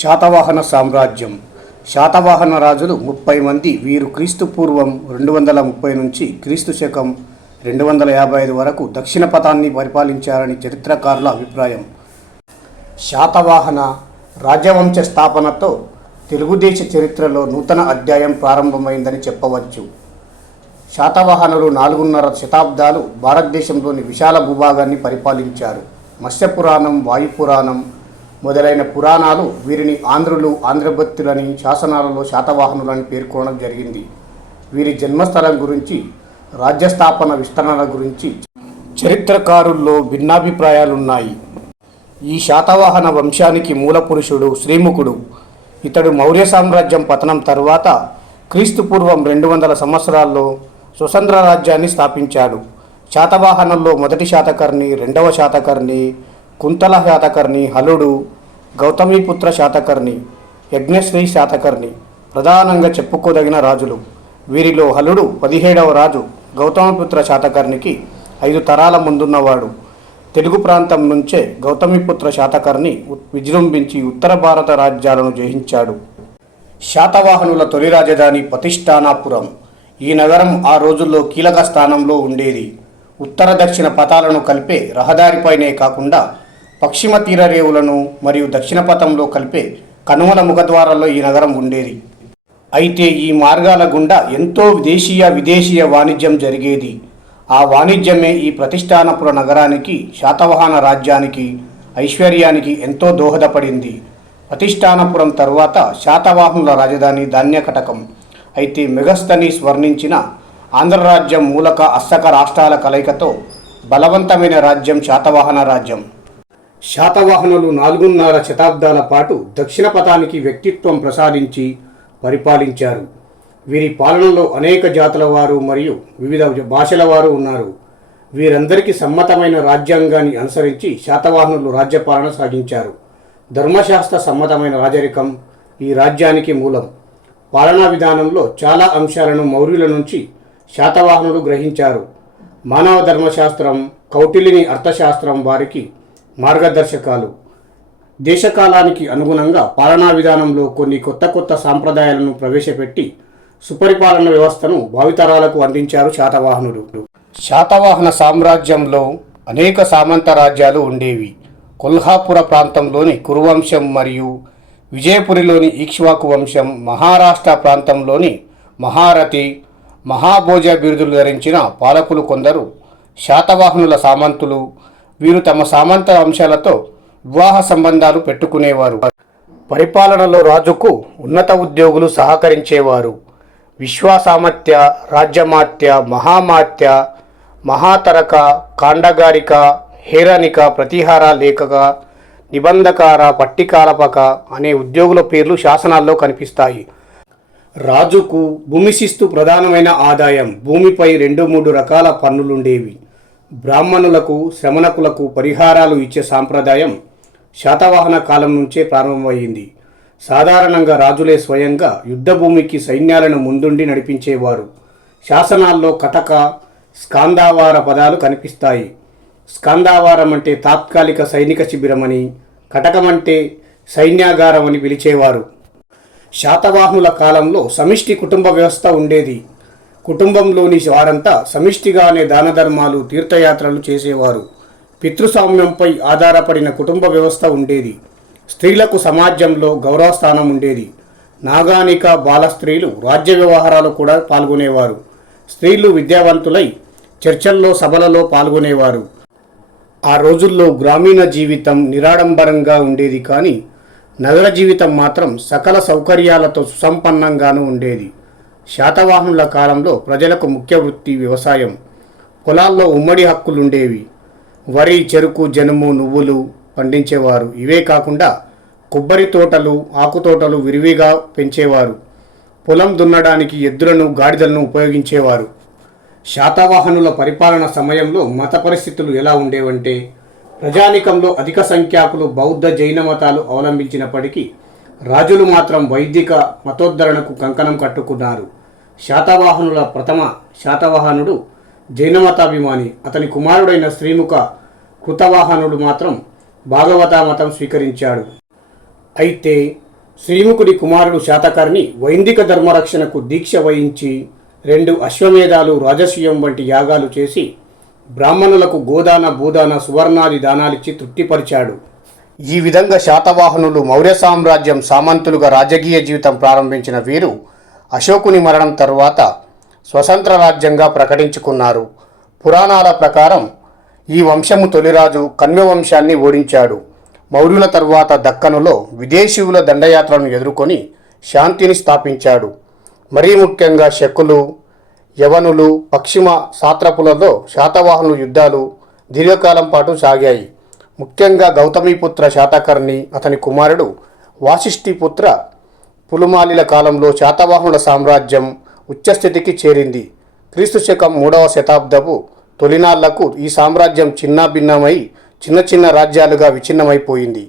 శాతవాహన సామ్రాజ్యం. శాతవాహన రాజులు 30 మంది. వీరు క్రీస్తు పూర్వం 230 నుంచి క్రీస్తు శకం 255 వరకు దక్షిణ పథాన్ని పరిపాలించారని చరిత్రకారుల అభిప్రాయం. శాతవాహన రాజవంశ స్థాపనతో తెలుగుదేశ చరిత్రలో నూతన అధ్యాయం ప్రారంభమైందని చెప్పవచ్చు. శాతవాహనులు 4.5 శతాబ్దాలు భారతదేశంలోని విశాల భూభాగాన్ని పరిపాలించారు. మత్స్యపురాణం, వాయుపురాణం మొదలైన పురాణాలు వీరిని ఆంధ్రులు, ఆంధ్రభక్తులని, శాసనాలలో శాతవాహనులని పేర్కొనడం జరిగింది. వీరి జన్మస్థలం గురించి, రాజ్యస్థాపన విస్తరణ గురించి చరిత్రకారుల్లో భిన్నాభిప్రాయాలున్నాయి. ఈ శాతవాహన వంశానికి మూల పురుషుడు శ్రీముఖుడు. ఇతడు మౌర్య సామ్రాజ్యం పతనం తర్వాత క్రీస్తు పూర్వం 200 సంవత్సరాల్లో స్వతంత్ర రాజ్యాన్ని స్థాపించాడు. శాతవాహనంలో మొదటి శాతకర్ణి, రెండవ శాతకర్ణి, కుంతల శాతకర్ణి, హలుడు, గౌతమిపుత్ర శాతకర్ణి, యజ్ఞశ్రీ శాతకర్ణి ప్రధానంగా చెప్పుకోదగిన రాజులు. వీరిలో హలుడు 17వ రాజు. గౌతమిపుత్ర శాతకర్ణికి 5 తరాల ముందున్నవాడు. తెలుగు ప్రాంతం నుంచే గౌతమిపుత్ర శాతకర్ణి విజృంభించి ఉత్తర భారత రాజ్యాలను జయించాడు. శాతవాహనుల తొలి రాజధాని ప్రతిష్టానాపురం. ఈ నగరం ఆ రోజుల్లో కీలక స్థానంలో ఉండేది. ఉత్తర దక్షిణ పథాలను కలిపే రహదారిపైనే కాకుండా పశ్చిమ తీర రేవులను మరియు దక్షిణ పథంలో కలిపే కనుమల ముఖద్వారాల్లో ఈ నగరం ఉండేది. అయితే ఈ మార్గాల గుండా ఎంతో విదేశీయ వాణిజ్యం జరిగేది. ఆ వాణిజ్యమే ఈ ప్రతిష్టానపుర నగరానికి, శాతవాహన రాజ్యానికి, ఐశ్వర్యానికి ఎంతో దోహదపడింది. ప్రతిష్టానపురం తరువాత శాతవాహనుల రాజధాని ధాన్యకటకం. అయితే మెగస్తనీస్ వర్ణించిన ఆంధ్రరాజ్యం మూలక అస్తక రాష్ట్రాల కలయికతో బలవంతమైన రాజ్యం శాతవాహన రాజ్యం. శాతవాహనులు 4.5 శతాబ్దాల పాటు దక్షిణ పథానికి వ్యక్తిత్వం ప్రసాదించి పరిపాలించారు. వీరి పాలనలో అనేక జాతుల వారు మరియు వివిధ భాషల వారు ఉన్నారు. వీరందరికీ సమ్మతమైన రాజ్యాంగాన్ని అనుసరించి శాతవాహనులు రాజ్యపాలన సాగించారు. ధర్మశాస్త్ర సమ్మతమైన రాజరికం ఈ రాజ్యానికి మూలం. పాలనా విధానంలో చాలా అంశాలను మౌర్యుల నుంచి శాతవాహనులు గ్రహించారు. మానవ ధర్మశాస్త్రం, కౌటిల్యుని అర్థశాస్త్రం వారికి మార్గదర్శకాలు. దేశకాలానికి అనుగుణంగా పాలనా విధానంలో కొన్ని కొత్త సాంప్రదాయాలను ప్రవేశపెట్టి సుపరిపాలన వ్యవస్థను భావితరాలకు అందించారు శాతవాహనులు. శాతవాహన సామ్రాజ్యంలో అనేక సామంత రాజ్యాలు ఉండేవి. కొల్హాపుర ప్రాంతంలోని కురువంశం మరియు విజయపురిలోని ఇక్ష్వాకు వంశం, మహారాష్ట్ర ప్రాంతంలోని మహారథి, మహాభోజ బిరుదులు ధరించిన పాలకులు కొందరు శాతవాహనుల సామంతులు. వీరు తమ సామంత వంశాలతో వివాహ సంబంధాలు పెట్టుకునేవారు. పరిపాలనలో రాజుకు ఉన్నత ఉద్యోగులు సహకరించేవారు. విశ్వాసామత్య, రాజ్యమాత్య, మహామాత్య, మహాతరక, కాండగారిక, హేరనిక, ప్రతిహార లేఖక, నిబంధకార, పట్టికాలపక అనే ఉద్యోగుల పేర్లు శాసనాల్లో కనిపిస్తాయి. రాజుకు భూమి శిస్తు ప్రధానమైన ఆదాయం. భూమిపై 2-3 రకాల పన్నులుండేవి. బ్రాహ్మణులకు, శ్రమణకులకు పరిహారాలు ఇచ్చే సాంప్రదాయం శాతవాహన కాలం నుంచే ప్రారంభమైంది. సాధారణంగా రాజులే స్వయంగా యుద్ధభూమికి సైన్యాలను ముందుండి నడిపించేవారు. శాసనాల్లో కటక, స్కాందావార పదాలు కనిపిస్తాయి. స్కాందావారం అంటే తాత్కాలిక సైనిక శిబిరమని, కటకమంటే సైన్యాగారం అని పిలిచేవారు. శాతవాహనుల కాలంలో సమిష్టి కుటుంబ వ్యవస్థ ఉండేది. కుటుంబంలోని వారంతా సమిష్టిగానే దాన ధర్మాలు, తీర్థయాత్రలు చేసేవారు. పితృస్వామ్యంపై ఆధారపడిన కుటుంబ వ్యవస్థ ఉండేది. స్త్రీలకు సమాజంలో గౌరవస్థానం ఉండేది. నాగానిక, బాల స్త్రీలు రాజ్య వ్యవహారాలు కూడా పాల్గొనేవారు. స్త్రీలు విద్యావంతులై చర్చల్లో, సభలలో పాల్గొనేవారు. ఆ రోజుల్లో గ్రామీణ జీవితం నిరాడంబరంగా ఉండేది, కానీ నగర జీవితం మాత్రం సకల సౌకర్యాలతో సుసంపన్నంగానూ ఉండేది. శాతవాహనుల కాలంలో ప్రజలకు ముఖ్య వృత్తి వ్యవసాయం. పొలాల్లో ఉమ్మడి హక్కులుండేవి. వరి, చెరుకు, జనుము, నువ్వులు పండించేవారు. ఇవే కాకుండా కొబ్బరి తోటలు, ఆకుతోటలు విరివిగా పెంచేవారు. పొలం దున్నడానికి ఎద్దులను, గాడిదలను ఉపయోగించేవారు. శాతవాహనుల పరిపాలన సమయంలో మత పరిస్థితులు ఎలా ఉండేవంటే, ప్రజానికంలో అధిక సంఖ్యాకులు బౌద్ధ, జైన మతాలు అవలంబించినప్పటికీ రాజులు మాత్రం వైదిక మతోద్ధరణకు కంకణం కట్టుకున్నారు. శాతవాహనుల ప్రథమ శాతవాహనుడు జైనమతాభిమాని. అతని కుమారుడైన శ్రీముఖ కృతవాహనుడు మాత్రం భాగవత మతం స్వీకరించాడు. అయితే శ్రీముఖుడి కుమారుడు శాతకర్ణి వైదిక ధర్మరక్షణకు దీక్ష వహించి 2 అశ్వమేధాలు రాజసూయం వంటి యాగాలు చేసి బ్రాహ్మణులకు గోదాన భూదాన సువర్ణాది దానాలిచ్చి తృప్తిపరిచాడు. ఈ విధంగా శాతవాహనులు మౌర్య సామ్రాజ్యం సామంతులుగా రాజకీయ జీవితం ప్రారంభించిన వీరు అశోకుని మరణం తరువాత స్వతంత్ర రాజ్యంగా ప్రకటించుకున్నారు. పురాణాల ప్రకారం ఈ వంశము తొలిరాజు కన్వ వంశాన్ని ఓడించాడు. మౌర్యుల తరువాత దక్కనులో విదేశీయుల దండయాత్రలను ఎదుర్కొని శాంతిని స్థాపించాడు. మరీ ముఖ్యంగా శకులు, యవనులు, పశ్చిమ సాత్రపులలో శాతవాహనుల యుద్ధాలు దీర్ఘకాలం పాటు సాగాయి. ముఖ్యంగా గౌతమిపుత్ర శాతకర్ణి, అతని కుమారుడు వాసిష్ఠిపుత్ర పులుమాలిల కాలంలో శాతవాహనుల సామ్రాజ్యం ఉచ్చస్థితికి చేరింది. క్రీస్తుశకం 3వ శతాబ్దపు తొలినాళ్లకు ఈ సామ్రాజ్యం చిన్నాభిన్నమై చిన్న చిన్న రాజ్యాలుగా విచ్ఛిన్నమైపోయింది.